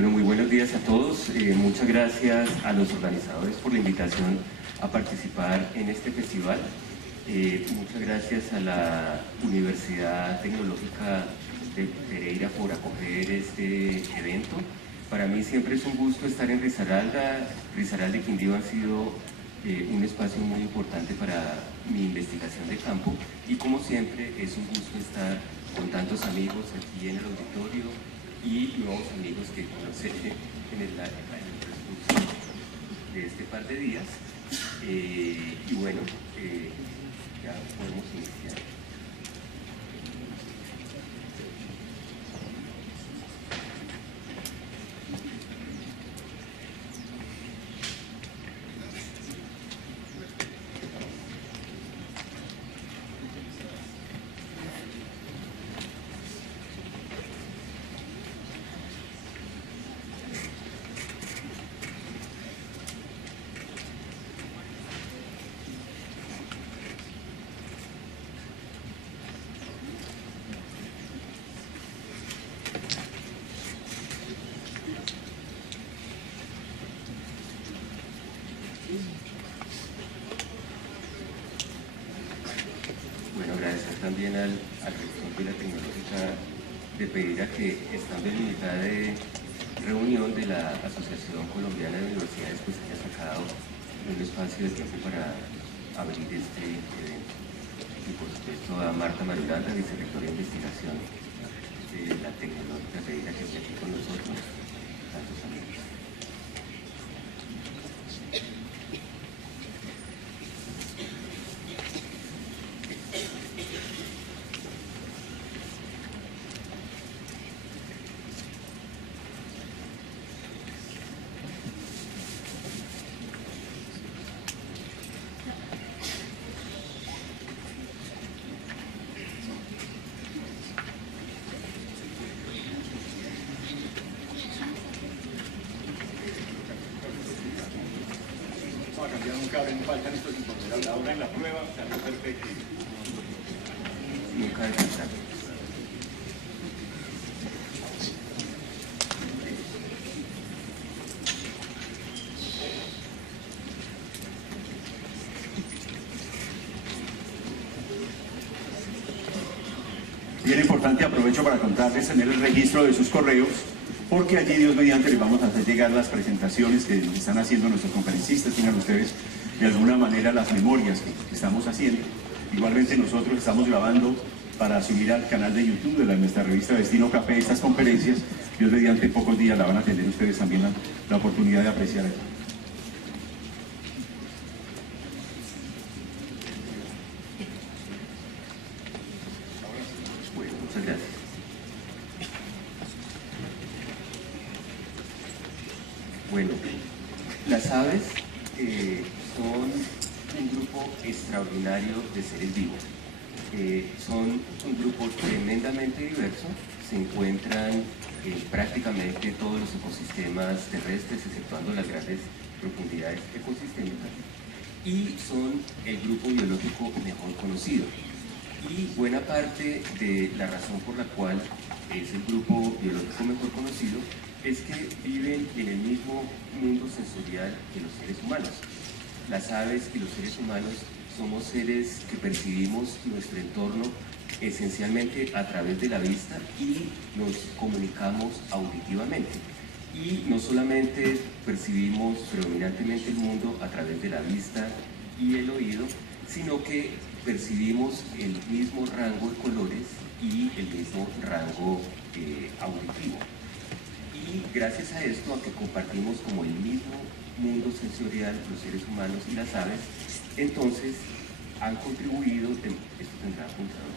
Bueno, muy buenos días a todos. Muchas gracias a los organizadores por la invitación a participar en este festival. Muchas gracias a la Universidad Tecnológica de Pereira por acoger este evento. Para mí siempre es un gusto estar en Risaralda. Risaralda y Quindío han sido un espacio muy importante para mi investigación de campo y como siempre es un gusto estar con tantos amigos aquí en el auditorio y nuevos amigos que conoceré en el transcurso de este par de días. Y bueno, ya podemos iniciar. Bueno, agradecer también al rector de la Tecnológica de Pereira que estando en mitad de reunión de la Asociación Colombiana de Universidades pues haya sacado un espacio de tiempo para abrir este evento. Y por supuesto a Marta Marulanda, vicerrectora de investigación de la Tecnológica de Pereira que está aquí con nosotros, tantos amigos. Nunca faltan estos informes. Ahora en la prueba salió perfecto. Nunca alcanzar. Bien importante, aprovecho para contarles, tener el registro de sus correos, porque allí, Dios mediante, les vamos a hacer llegar las presentaciones que nos están haciendo nuestros conferencistas. Tengan ustedes de alguna manera las memorias que estamos haciendo. Igualmente nosotros estamos grabando para subir al canal de YouTube de nuestra revista Destino Café estas conferencias. Dios mediante, en pocos días la van a tener ustedes también la oportunidad de apreciar aquí. Bueno, muchas gracias. Bueno, las aves son un grupo extraordinario de seres vivos. Son un grupo tremendamente diverso, se encuentran en prácticamente todos los ecosistemas terrestres, exceptuando las grandes profundidades ecosistémicas, y son el grupo biológico mejor conocido. Y buena parte de la razón por la cual es el grupo biológico mejor conocido es que viven en el mismo mundo sensorial que los seres humanos. Las aves y los seres humanos somos seres que percibimos nuestro entorno esencialmente a través de la vista y nos comunicamos auditivamente. Y no solamente percibimos predominantemente el mundo a través de la vista y el oído, sino que percibimos el mismo rango de colores y el mismo rango auditivo. Y gracias a esto, a que compartimos como el mismo mundo sensorial, los seres humanos y las aves, entonces han contribuido, esto tendrá apuntado,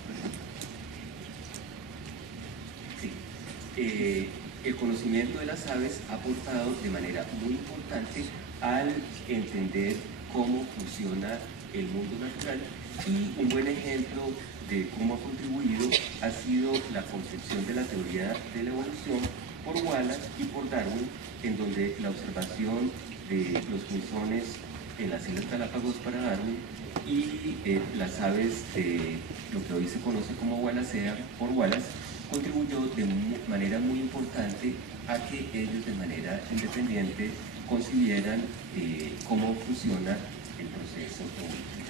sí, el conocimiento de las aves ha aportado de manera muy importante al entender cómo funciona el mundo natural, y un buen ejemplo de cómo ha contribuido ha sido la concepción de la teoría de la evolución por Wallace y por Darwin, en donde la observación de los pinzones en las Islas Galápagos para Darwin y las aves de lo que hoy se conoce como Wallacea por Wallace contribuyó de manera muy importante a que ellos de manera independiente consideran cómo funciona el proceso evolutivo.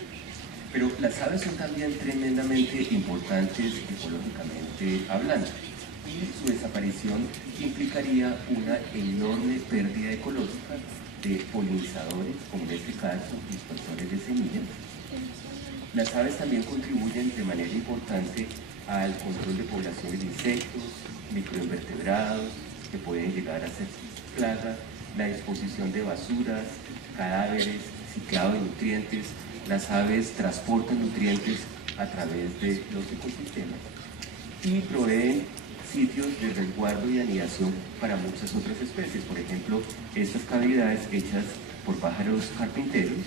Pero las aves son también tremendamente importantes ecológicamente hablando, y su desaparición implicaría una enorme pérdida ecológica de polinizadores, como en este caso dispersores de semillas. Las aves también contribuyen de manera importante al control de poblaciones de insectos, microinvertebrados, que pueden llegar a ser plaga, la disposición de basuras, cadáveres, ciclado de nutrientes. Las aves transportan nutrientes a través de los ecosistemas y proveen sitios de resguardo y anidación para muchas otras especies. Por ejemplo, estas cavidades hechas por pájaros carpinteros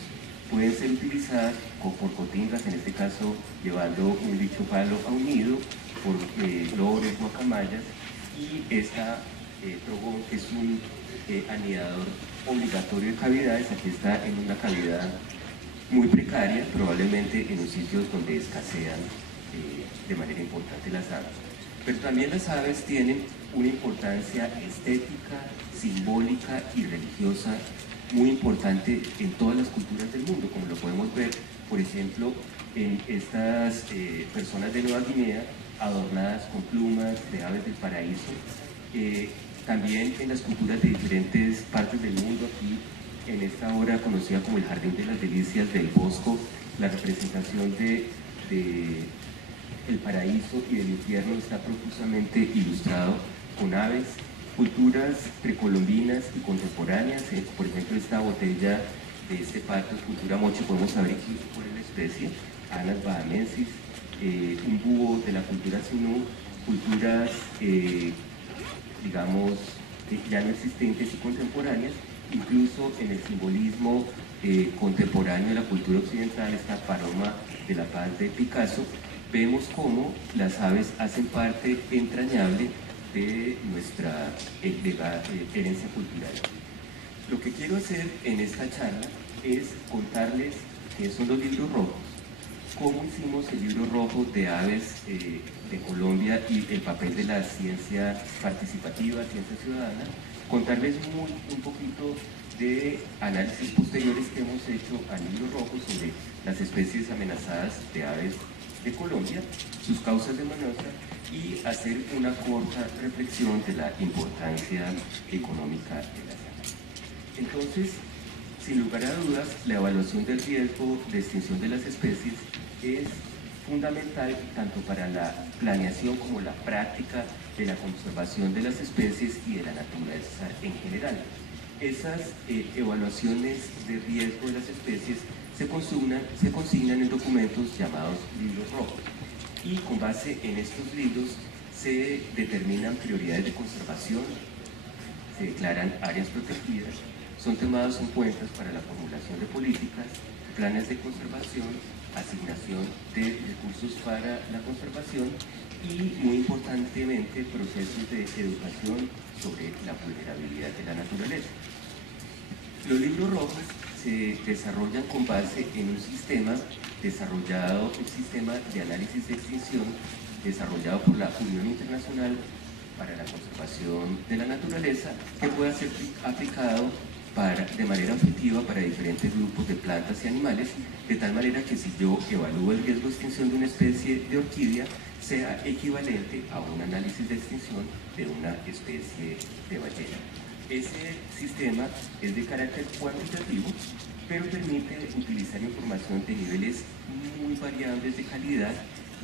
pueden ser utilizadas por cotingas, en este caso llevando un bicho palo a un nido, por lores, guacamayas, y esta trogón, que es un anidador obligatorio de cavidades, aquí está en una cavidad muy precaria, probablemente en los sitios donde escasean de manera importante las aves. Pero también las aves tienen una importancia estética, simbólica y religiosa muy importante en todas las culturas del mundo, como lo podemos ver, por ejemplo, en estas personas de Nueva Guinea adornadas con plumas de aves del paraíso, también en las culturas de diferentes partes del mundo. Aquí en esta obra conocida como el Jardín de las Delicias del Bosco, la representación de el paraíso y del infierno está profusamente ilustrado con aves. Culturas precolombinas y contemporáneas, por ejemplo, esta botella de este pato, cultura moche, podemos saber aquí cuál es la especie, Anas bahamensis, un búho de la cultura sinú, culturas, digamos, ya no existentes y contemporáneas. Incluso en el simbolismo contemporáneo de la cultura occidental, esta paloma de la paz de Picasso, vemos cómo las aves hacen parte entrañable de nuestra herencia cultural. Lo que quiero hacer en esta charla es contarles qué son los libros rojos, cómo hicimos el libro rojo de aves de Colombia y el papel de la ciencia participativa, ciencia ciudadana, contarles un poquito de análisis posteriores que hemos hecho al libro rojo sobre las especies amenazadas de aves de Colombia, sus causas de amenaza, y hacer una corta reflexión de la importancia económica de las aves. Entonces, sin lugar a dudas, la evaluación del riesgo de extinción de las especies es fundamental tanto para la planeación como la práctica de la conservación de las especies y de la naturaleza en general. Esas evaluaciones de riesgo de las especies se consignan en documentos llamados libros rojos, y con base en estos libros se determinan prioridades de conservación, se declaran áreas protegidas, son tomados en cuenta para la formulación de políticas, planes de conservación, asignación de recursos para la conservación y, muy importantemente, procesos de educación sobre la vulnerabilidad de la naturaleza. Los libros rojos se desarrollan con base en un sistema desarrollado, un sistema de análisis de extinción desarrollado por la Unión Internacional para la Conservación de la Naturaleza, que puede ser aplicado de manera objetiva para diferentes grupos de plantas y animales, de tal manera que si yo evalúo el riesgo de extinción de una especie de orquídea, sea equivalente a un análisis de extinción de una especie de ballena. Ese sistema es de carácter cuantitativo, pero permite utilizar información de niveles muy variables de calidad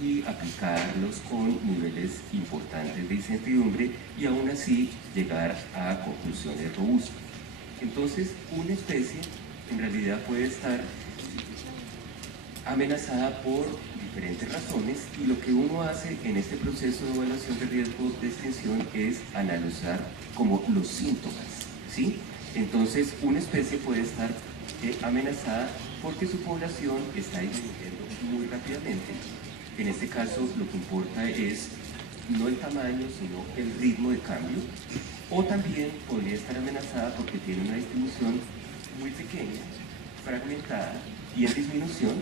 y aplicarlos con niveles importantes de incertidumbre y aún así llegar a conclusiones robustas. Entonces, una especie en realidad puede estar amenazada por diferentes razones, y lo que uno hace en este proceso de evaluación de riesgo de extinción es analizar como los síntomas, ¿sí? Entonces, una especie puede estar amenazada porque su población está disminuyendo muy rápidamente. En este caso, lo que importa es no el tamaño, sino el ritmo de cambio. O también podría estar amenazada porque tiene una distribución muy pequeña, fragmentada y en disminución.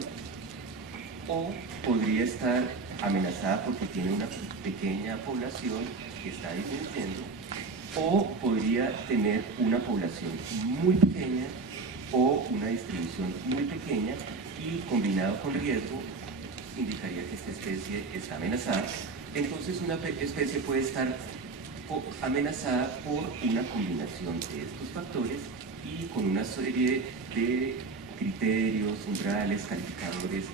O podría estar amenazada porque tiene una pequeña población que está disminuyendo o podría tener una población muy pequeña o una distribución muy pequeña y combinado con riesgo indicaría que esta especie está amenazada. Entonces una especie puede estar amenazada por una combinación de estos factores y con una serie de criterios, umbrales, calificadores,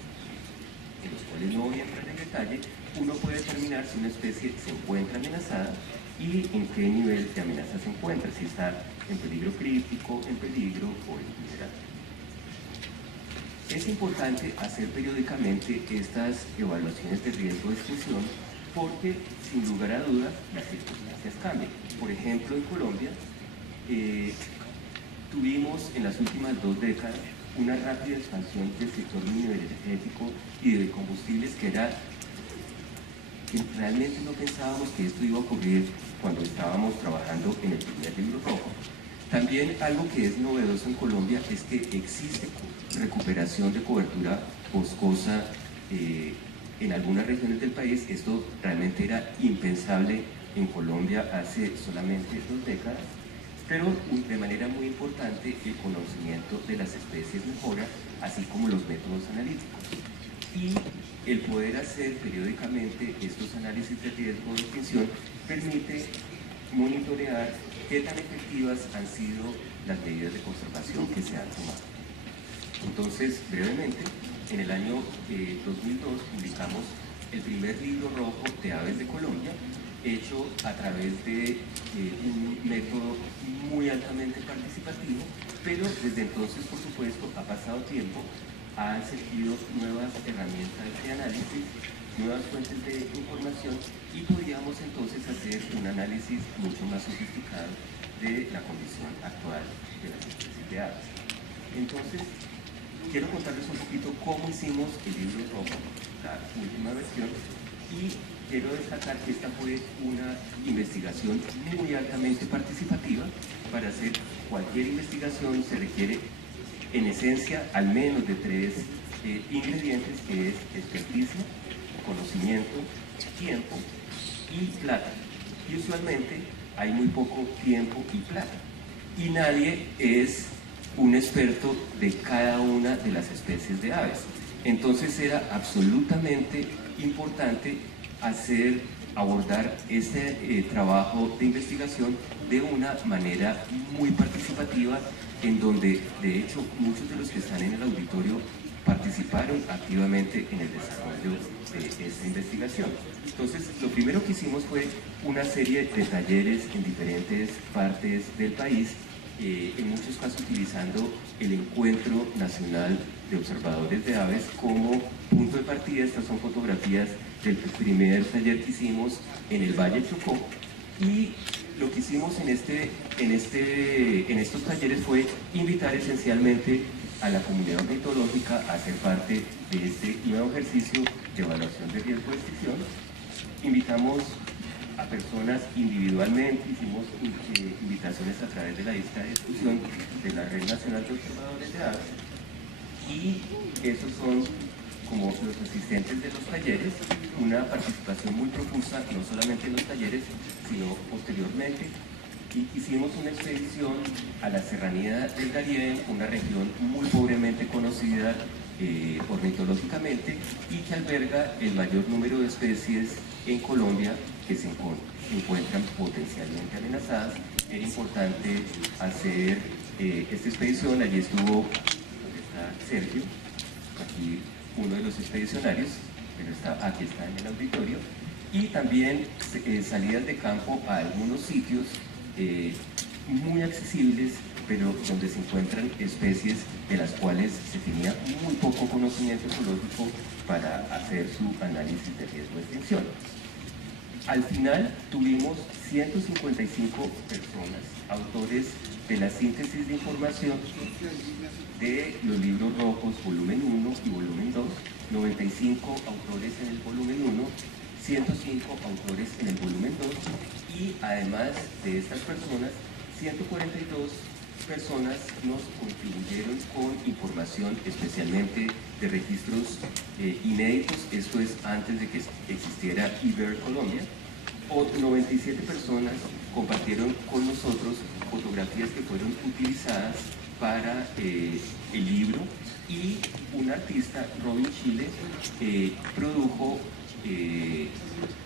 en los cuales no voy a entrar en detalle, uno puede determinar si una especie se encuentra amenazada y en qué nivel de amenaza se encuentra, si está en peligro crítico, en peligro o en vulnerable. Es importante hacer periódicamente estas evaluaciones de riesgo de extinción porque, sin lugar a dudas, las circunstancias cambian. Por ejemplo, en Colombia tuvimos en las últimas 2 décadas una rápida expansión del sector minero energético y de combustibles que realmente no pensábamos que esto iba a ocurrir cuando estábamos trabajando en el primer libro rojo. También algo que es novedoso en Colombia es que existe recuperación de cobertura boscosa en algunas regiones del país. Esto realmente era impensable en Colombia hace solamente 2 décadas, pero de manera muy importante el conocimiento de las especies mejora, así como los métodos analíticos. Y el poder hacer periódicamente estos análisis de riesgo de extinción permite monitorear qué tan efectivas han sido las medidas de conservación que se han tomado. Entonces, brevemente, en el año 2002 publicamos el primer libro rojo de aves de Colombia, hecho a través de un método muy altamente participativo, pero desde entonces, por supuesto, ha pasado tiempo, han surgido nuevas herramientas de análisis, nuevas fuentes de información y podríamos entonces hacer un análisis mucho más sofisticado de la condición actual de las especies de aves. Entonces, quiero contarles un poquito cómo hicimos el libro rojo, la última versión, y quiero destacar que esta fue una investigación muy altamente participativa. Para hacer cualquier investigación se requiere, en esencia, al menos de 3 ingredientes, que es experticia, conocimiento, tiempo y plata. Y usualmente hay muy poco tiempo y plata. Y nadie es un experto de cada una de las especies de aves. Entonces era absolutamente importante abordar este trabajo de investigación de una manera muy participativa, en donde de hecho muchos de los que están en el auditorio participaron activamente en el desarrollo de esta investigación. Entonces, lo primero que hicimos fue una serie de talleres en diferentes partes del país, en muchos casos utilizando el Encuentro Nacional de Observadores de Aves como punto de partida. Estas son fotografías del primer taller que hicimos en el Valle Chocó, y lo que hicimos en estos talleres fue invitar esencialmente a la comunidad ornitológica a ser parte de este nuevo ejercicio de evaluación de riesgo de extinción. Invitamos a personas individualmente, hicimos invitaciones a través de la lista de discusión de la Red Nacional de Observadores de Aves, y esos son como los asistentes de los talleres, una participación muy profusa, no solamente en los talleres, sino posteriormente. Y hicimos una expedición a la serranía del Darién, una región muy pobremente conocida ornitológicamente y que alberga el mayor número de especies en Colombia que se encuentran potencialmente amenazadas. Era importante hacer esta expedición. Allí estuvo, donde está Sergio, aquí uno de los expedicionarios, pero aquí está en el auditorio, y también salidas de campo a algunos sitios muy accesibles, pero donde se encuentran especies de las cuales se tenía muy poco conocimiento ecológico para hacer su análisis de riesgo de extinción. Al final tuvimos 155 personas, autores de la síntesis de información de los libros rojos volumen 1 y volumen 2, 95 autores en el volumen 1, 105 autores en el volumen 2, y además de estas personas, 142 personas nos contribuyeron con información, especialmente de registros inéditos. Esto es antes de que existiera IBER Colombia, 97 personas compartieron con nosotros fotografías que fueron utilizadas para el libro, y un artista, Robin Chile, produjo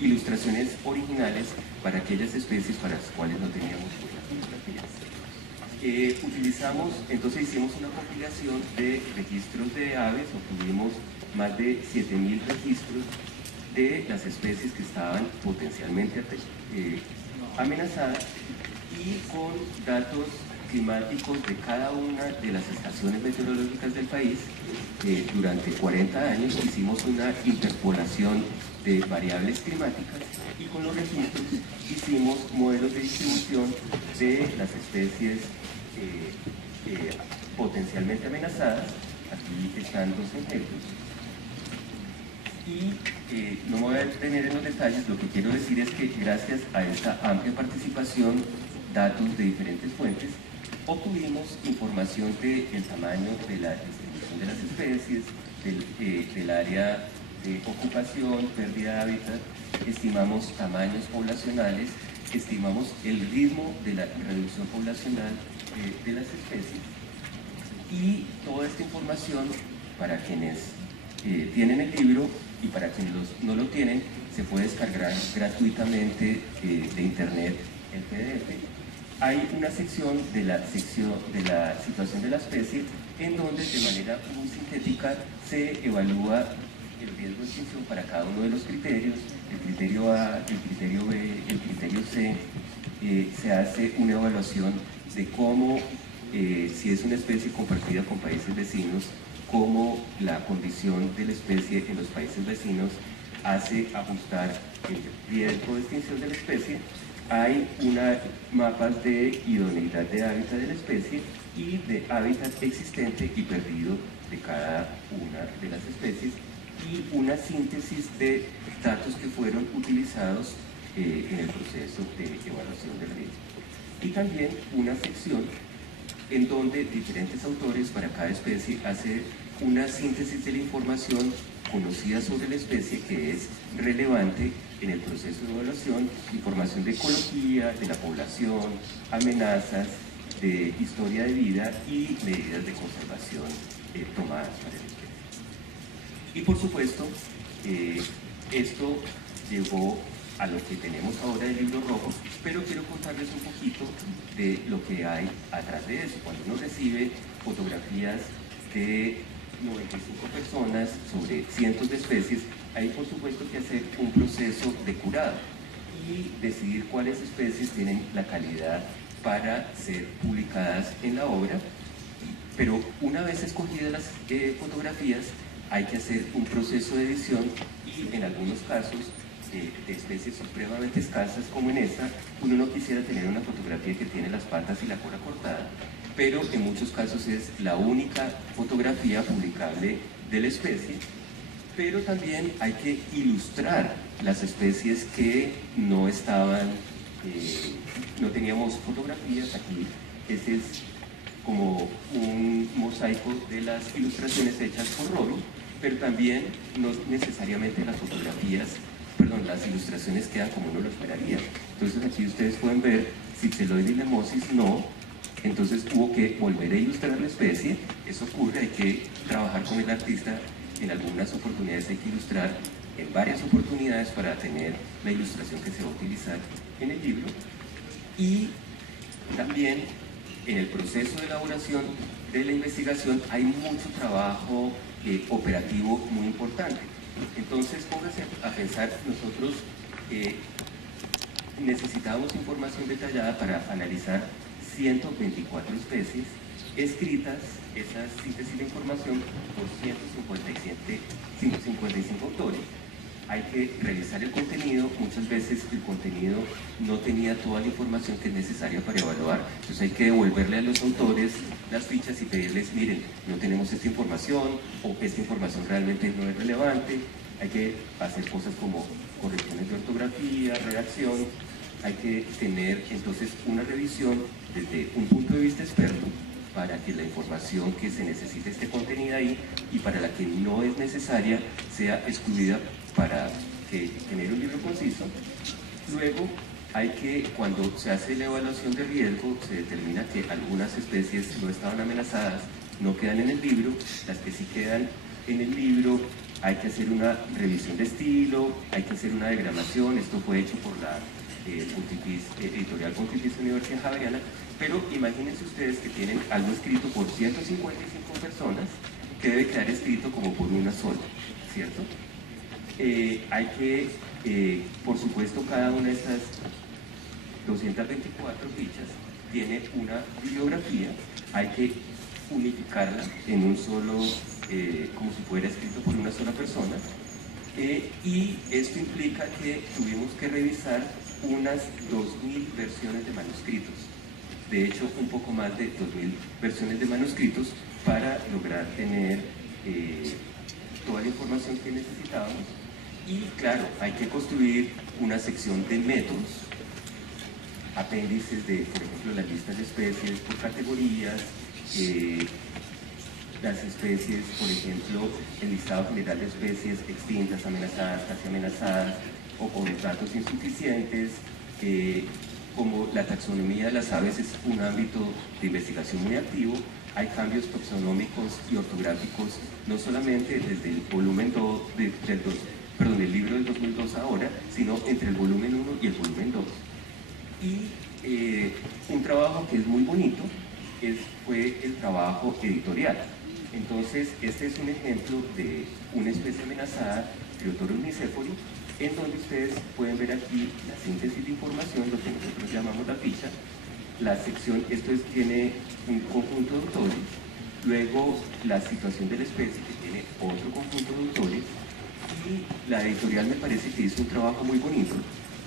ilustraciones originales para aquellas especies para las cuales no teníamos fotografías. Entonces hicimos una compilación de registros de aves, obtuvimos más de 7.000 registros de las especies que estaban potencialmente amenazadas, y con datos climáticos de cada una de las estaciones meteorológicas del país. Durante 40 años hicimos una interpolación de variables climáticas, y con los registros hicimos modelos de distribución de las especies potencialmente amenazadas. Aquí están dos ejemplos. Y no me voy a detener en los detalles. Lo que quiero decir es que gracias a esta amplia participación, datos de diferentes fuentes, obtuvimos información del tamaño de la distribución de las especies, del área de ocupación, pérdida de hábitat, estimamos tamaños poblacionales, estimamos el ritmo de la reducción poblacional de las especies, y toda esta información, para quienes tienen el libro y para quienes no lo tienen, se puede descargar gratuitamente de internet el PDF. Hay una sección de la situación de la especie, en donde de manera muy sintética se evalúa el riesgo de extinción para cada uno de los criterios, el criterio A, el criterio B, el criterio C. Se hace una evaluación de cómo, si es una especie compartida con países vecinos, cómo la condición de la especie en los países vecinos hace ajustar el riesgo de extinción de la especie. Hay mapas de idoneidad de hábitat de la especie y de hábitat existente y perdido de cada una de las especies, y una síntesis de datos que fueron utilizados en el proceso de evaluación del riesgo. Y también una sección en donde diferentes autores para cada especie hacen una síntesis de la información conocida sobre la especie que es relevante en el proceso de evaluación, información de ecología, de la población, amenazas, de historia de vida y medidas de conservación tomadas para la especie. Y por supuesto, esto llevó a lo que tenemos ahora el libro rojo, pero quiero contarles un poquito de lo que hay atrás de eso. Cuando uno recibe fotografías de 95 personas sobre cientos de especies, hay por supuesto que hacer un proceso de curado y decidir cuáles especies tienen la calidad para ser publicadas en la obra. Pero una vez escogidas las fotografías, hay que hacer un proceso de edición, y en algunos casos de especies supremamente escasas como en esta, uno no quisiera tener una fotografía que tiene las patas y la cola cortada, pero en muchos casos es la única fotografía publicable de la especie. Pero también hay que ilustrar las especies que no estaban, no teníamos fotografías. Aquí este es como un mosaico de las ilustraciones hechas por Robin, pero también no necesariamente las ilustraciones quedan como uno lo esperaría. Entonces aquí ustedes pueden ver Cypseloides lemosis no, entonces hubo que volver a ilustrar la especie. Eso ocurre, hay que trabajar con el artista. En algunas oportunidades hay que ilustrar en varias oportunidades para tener la ilustración que se va a utilizar en el libro. Y también en el proceso de elaboración de la investigación hay mucho trabajo operativo muy importante. Entonces pónganse a pensar, nosotros necesitábamos información detallada para analizar 124 especies escritas, esa síntesis de información por 155 autores. Hay que revisar el contenido. Muchas veces el contenido no tenía toda la información que es necesaria para evaluar, entonces hay que devolverle a los autores las fichas y pedirles, miren, no tenemos esta información, o esta información realmente no es relevante. Hay que hacer cosas como correcciones de ortografía, redacción. Hay que tener entonces una revisión desde un punto de vista experto para que la información que se necesite esté contenida ahí, y para la que no es necesaria sea excluida, para tener un libro conciso. Luego, cuando se hace la evaluación de riesgo, se determina que algunas especies no estaban amenazadas, no quedan en el libro, las que sí quedan en el libro hay que hacer una revisión de estilo, hay que hacer una degradación, esto fue hecho por la editorial Pontificia Universidad Javeriana, pero imagínense ustedes que tienen algo escrito por 155 personas que debe quedar escrito como por una sola, ¿cierto? Hay que, por supuesto, cada una de estas 224 fichas tiene una bibliografía, hay que unificarla en un solo, como si fuera escrito por una sola persona, y esto implica que tuvimos que revisar unas 2.000 versiones de manuscritos, de hecho un poco más de 2.000 versiones de manuscritos para lograr tener toda la información que necesitábamos. Y claro, hay que construir una sección de métodos, apéndices de, por ejemplo, las listas de especies por categorías, las especies, por ejemplo, el listado general de especies extintas, amenazadas, casi amenazadas o con datos insuficientes. Como la taxonomía de las aves es un ámbito de investigación muy activo, hay cambios taxonómicos y ortográficos no solamente desde el volumen 2 del libro del 2002 ahora, sino entre el volumen 1 y el volumen 2. Y un trabajo que es muy bonito fue el trabajo editorial. Entonces, este es un ejemplo de una especie amenazada, Criotorus nicéphorus, en donde ustedes pueden ver aquí la síntesis de información, lo que nosotros llamamos la ficha. La sección, tiene un conjunto de autores, luego la situación de la especie, que tiene otro conjunto de autores, y la editorial me parece que hizo un trabajo muy bonito.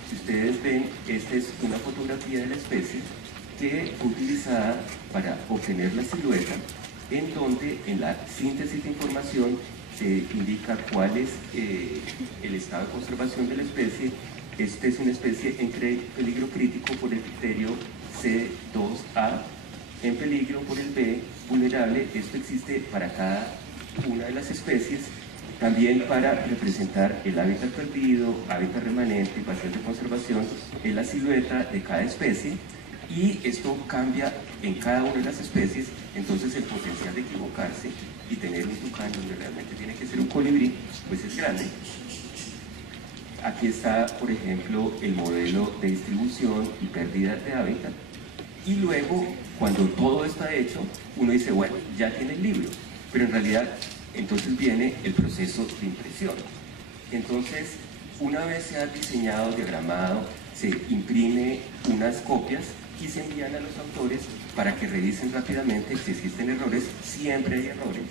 Si ustedes ven, esta es una fotografía de la especie que fue utilizada para obtener la silueta, en donde en la síntesis de información se indica cuál es el estado de conservación de la especie. Esta es una especie en peligro crítico por el criterio C2A, en peligro por el B, vulnerable. Esto existe para cada una de las especies, también para representar el hábitat perdido, hábitat remanente, vacíos de conservación en la silueta de cada especie, y esto cambia en cada una de las especies. Entonces el potencial de equivocarse y tener un tucán donde realmente tiene que ser un colibrí, pues es grande. Aquí está, por ejemplo, el modelo de distribución y pérdida de hábitat. Y luego, cuando todo está hecho, uno dice, bueno, ya tiene el libro, pero en realidad entonces viene el proceso de impresión. Entonces, una vez se ha diseñado, diagramado, se imprime unas copias y se envían a los autores para que revisen rápidamente si existen errores. Siempre hay errores.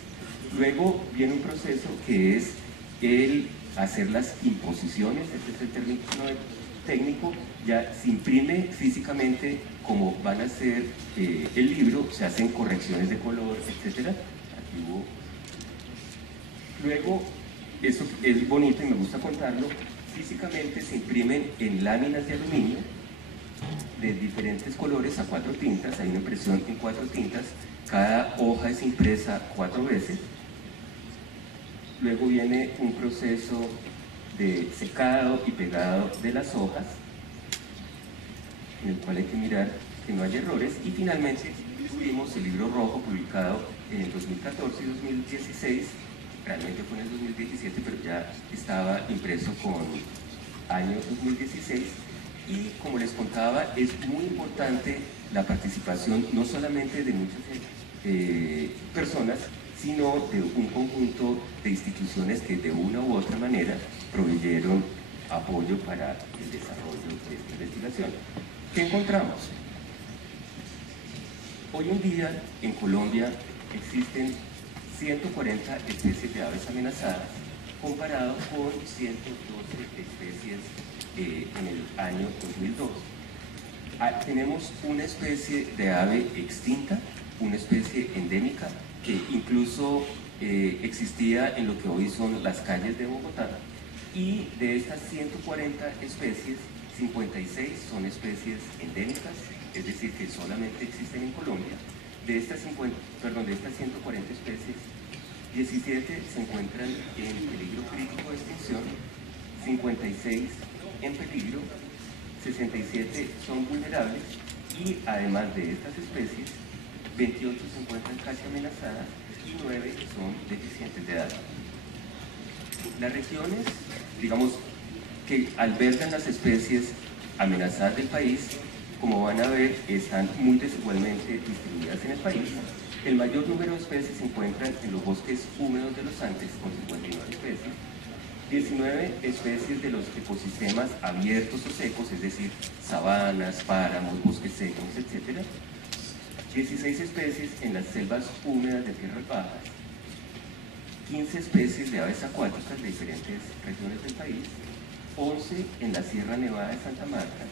Luego viene un proceso que es el hacer las imposiciones, este es el término técnico, ya se imprime físicamente como van a ser el libro, se hacen correcciones de color, etc. Aquí hubo. Luego, esto es bonito y me gusta contarlo, físicamente se imprimen en láminas de aluminio de diferentes colores a 4 tintas, hay una impresión en 4 tintas, cada hoja es impresa 4 veces. Luego viene un proceso de secado y pegado de las hojas, en el cual hay que mirar que no haya errores, y finalmente tuvimos el libro rojo publicado en el 2014 y 2016, realmente fue en el 2017, pero ya estaba impreso con año 2016, y como les contaba, es muy importante la participación no solamente de muchas personas, sino de un conjunto de instituciones que de una u otra manera proveyeron apoyo para el desarrollo de esta investigación. ¿Qué encontramos? Hoy en día en Colombia existen 140 especies de aves amenazadas, comparado con 112 especies en el año 2002. Tenemos una especie de ave extinta, una especie endémica, que incluso existía en lo que hoy son las calles de Bogotá, y de estas 140 especies, 56 son especies endémicas, es decir, que solamente existen en Colombia. De estas 140 especies, 17 se encuentran en peligro crítico de extinción, 56 en peligro, 67 son vulnerables y además de estas especies, 28 se encuentran casi amenazadas y 9 son deficientes de datos. Las regiones, digamos, que albergan las especies amenazadas del país, como van a ver, están muy desigualmente distribuidas en el país. El mayor número de especies se encuentran en los bosques húmedos de los Andes, con 59 especies, 19 especies de los ecosistemas abiertos o secos, es decir, sabanas, páramos, bosques secos, etc. 16 especies en las selvas húmedas de tierras bajas, 15 especies de aves acuáticas de diferentes regiones del país, 11 en la Sierra Nevada de Santa Marta,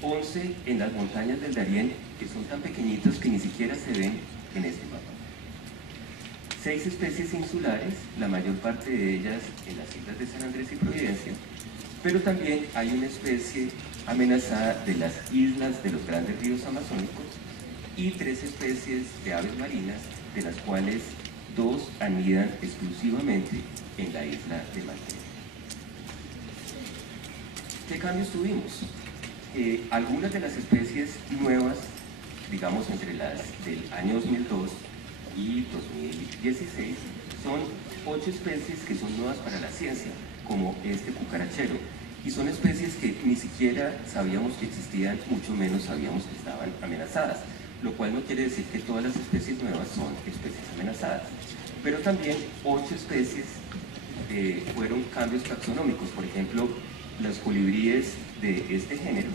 11 en las montañas del Darién, que son tan pequeñitos que ni siquiera se ven en este mapa. 6 especies insulares, la mayor parte de ellas en las islas de San Andrés y Providencia, pero también hay una especie amenazada de las islas de los grandes ríos amazónicos y 3 especies de aves marinas, de las cuales 2 anidan exclusivamente en la isla de Malta. ¿Qué cambios tuvimos? Algunas de las especies nuevas, digamos entre las del año 2002 y 2016, son 8 especies que son nuevas para la ciencia, como este cucarachero, y son especies que ni siquiera sabíamos que existían, mucho menos sabíamos que estaban amenazadas, lo cual no quiere decir que todas las especies nuevas son especies amenazadas. Pero también 8 especies fueron cambios taxonómicos. Por ejemplo, los colibríes de este género,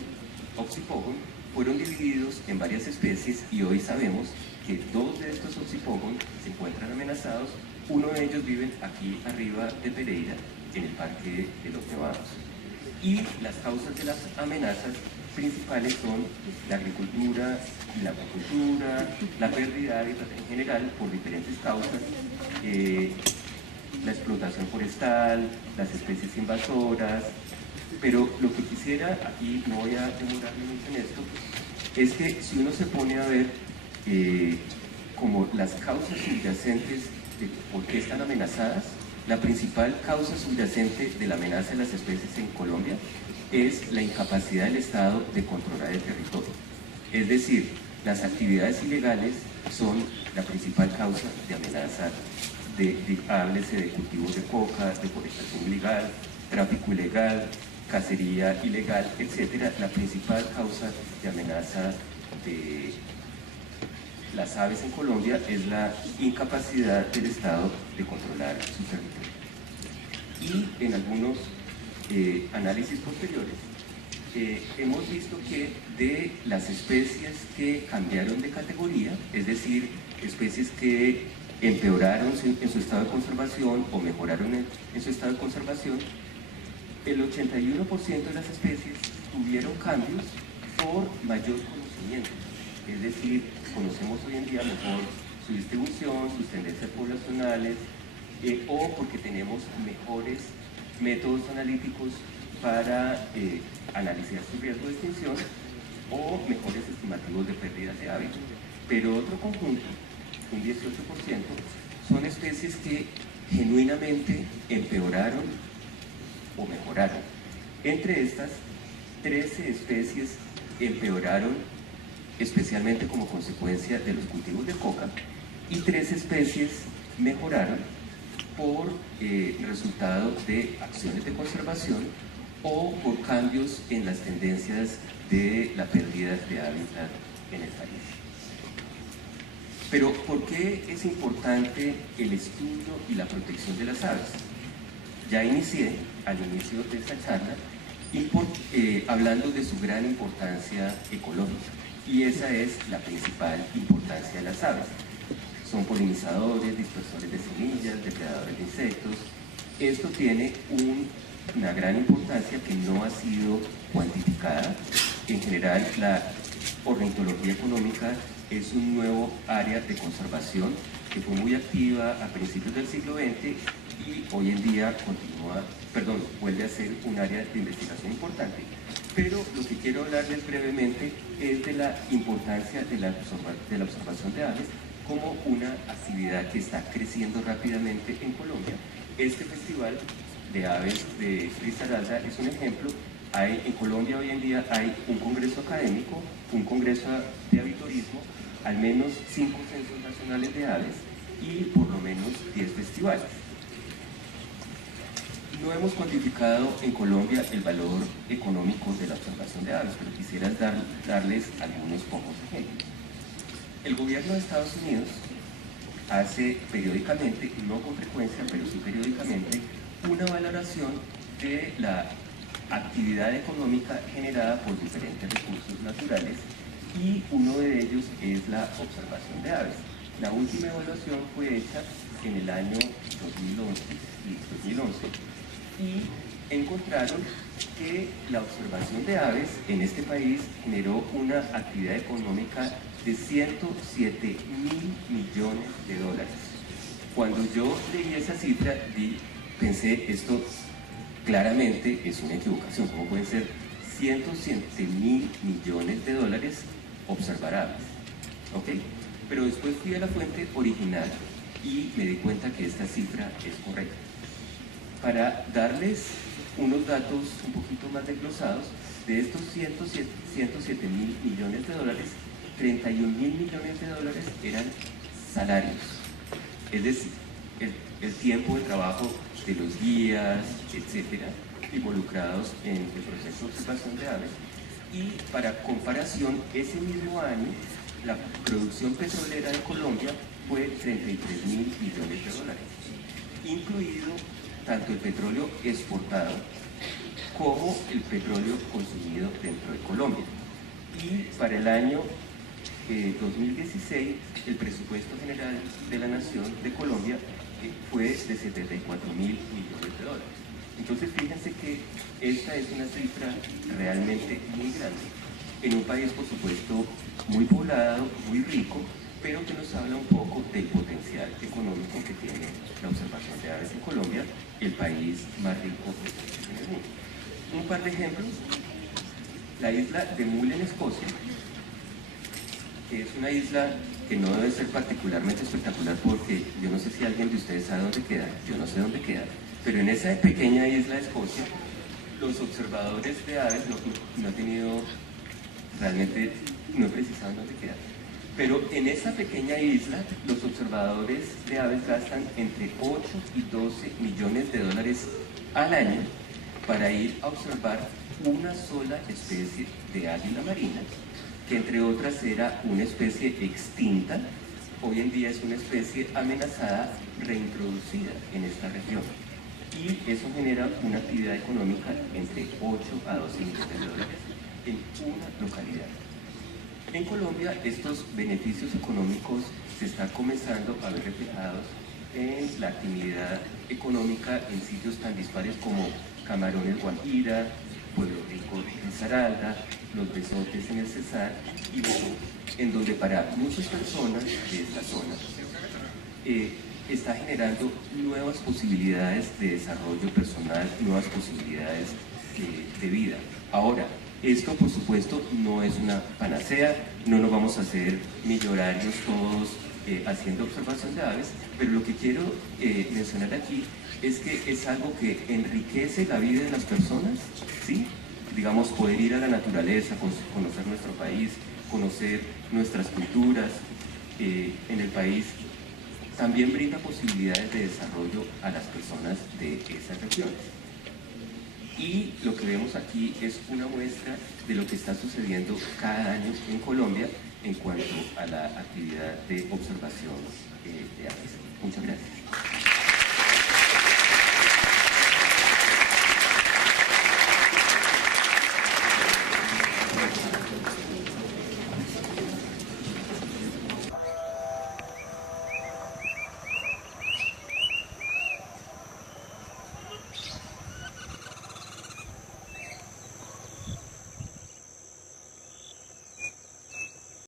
Oxypogon, fueron divididos en varias especies y hoy sabemos que 2 de estos Oxypogon se encuentran amenazados. Uno de ellos vive aquí arriba de Pereira, en el Parque de los Nevados. Y las causas de las amenazas principales son la agricultura y la acuicultura, la pérdida de hábitat en general por diferentes causas, la explotación forestal, las especies invasoras. Pero lo que quisiera, aquí no voy a demorarme mucho en esto, es que si uno se pone a ver como las causas subyacentes de por qué están amenazadas, la principal causa subyacente de la amenaza de las especies en Colombia es la incapacidad del Estado de controlar el territorio. Es decir, las actividades ilegales son la principal causa de amenaza, háblese de cultivos de coca, deforestación ilegal, tráfico ilegal, cacería ilegal, etc. La principal causa de amenaza de las aves en Colombia es la incapacidad del Estado de controlar su territorio. Y en algunos análisis posteriores hemos visto que de las especies que cambiaron de categoría, es decir, especies que empeoraron en su estado de conservación o mejoraron en su estado de conservación, el 81% de las especies tuvieron cambios por mayor conocimiento. Es decir, conocemos hoy en día mejor su distribución, sus tendencias poblacionales, o porque tenemos mejores métodos analíticos para analizar su riesgo de extinción o mejores estimativos de pérdidas de hábitat. Pero otro conjunto, un 18%, son especies que genuinamente empeoraron o mejoraron. Entre estas, 13 especies empeoraron especialmente como consecuencia de los cultivos de coca y 3 especies mejoraron por resultado de acciones de conservación o por cambios en las tendencias de la pérdida de hábitat en el país. Pero ¿por qué es importante el estudio y la protección de las aves? Ya inicié al inicio de esta charla hablando de su gran importancia ecológica, y esa es la principal importancia de las aves. Son polinizadores, dispersores de semillas, depredadores de insectos. Esto tiene una gran importancia que no ha sido cuantificada. En general, la ornitología económica es un nuevo área de conservación que fue muy activa a principios del siglo XX y hoy en día vuelve a ser un área de investigación importante. Pero lo que quiero hablarles brevemente es de la importancia de la observación de aves como una actividad que está creciendo rápidamente en Colombia. Este festival de aves de Risaralda es un ejemplo En Colombia hoy en día hay un congreso académico, un congreso de aviturismo, al menos 5 censos nacionales de aves y por lo menos 10 festivales. No hemos cuantificado en Colombia el valor económico de la observación de aves, pero quisiera darles algunos pocos ejemplos. El gobierno de Estados Unidos hace periódicamente, no con frecuencia, pero sí periódicamente, una valoración de la actividad económica generada por diferentes recursos naturales y uno de ellos es la observación de aves. La última evaluación fue hecha en el año 2011 y encontraron que la observación de aves en este país generó una actividad económica de 107 mil millones de dólares. Cuando yo leí esa cifra, pensé, esto claramente es una equivocación. ¿Cómo pueden ser 107 mil millones de dólares observar aves? ¿Ok? Pero después fui a la fuente original y me di cuenta que esta cifra es correcta. Para darles unos datos un poquito más desglosados, de estos 107 mil millones de dólares, 31 mil millones de dólares eran salarios, es decir, el tiempo de trabajo de los guías, etcétera, involucrados en el proceso de observación de aves. Y para comparación, ese mismo año, la producción petrolera de Colombia fue 33 mil millones de dólares, incluido tanto el petróleo exportado como el petróleo consumido dentro de Colombia. Y para el año 2016, el presupuesto general de la Nación de Colombia fue de 74 mil millones de dólares. Entonces, fíjense que esta es una cifra realmente muy grande, en un país, por supuesto, muy poblado, muy rico, pero que nos habla un poco del potencial económico que tiene la observación de aves en Colombia, el país más rico en el mundo. Un par de ejemplos: la isla de Mull en Escocia, que es una isla que no debe ser particularmente espectacular porque yo no sé si alguien de ustedes sabe dónde queda, yo no sé dónde queda, pero en esa pequeña isla de Escocia, los observadores de aves no he tenido, realmente no he precisado dónde queda, pero en esa pequeña isla los observadores de aves gastan entre 8 y 12 millones de dólares al año para ir a observar una sola especie de águila marina, que entre otras era una especie extinta, hoy en día es una especie amenazada, reintroducida en esta región. Y eso genera una actividad económica entre 8 a 12 millones de dólares en una localidad. En Colombia, estos beneficios económicos se están comenzando a ver reflejados en la actividad económica en sitios tan dispares como Camarones Guajira, Pueblo Rico en Risaralda, Los Besotes en el Cesar y Bogotá, en donde para muchas personas de esta zona está generando nuevas posibilidades de desarrollo personal, nuevas posibilidades de vida. Ahora, esto por supuesto no es una panacea, no nos vamos a hacer millonarios todos haciendo observación de aves, pero lo que quiero mencionar aquí es que es algo que enriquece la vida de las personas, ¿sí? Digamos, poder ir a la naturaleza, conocer nuestro país, conocer nuestras culturas en el país, también brinda posibilidades de desarrollo a las personas de esas regiones. Y lo que vemos aquí es una muestra de lo que está sucediendo cada año en Colombia en cuanto a la actividad de observación de aves. Muchas gracias.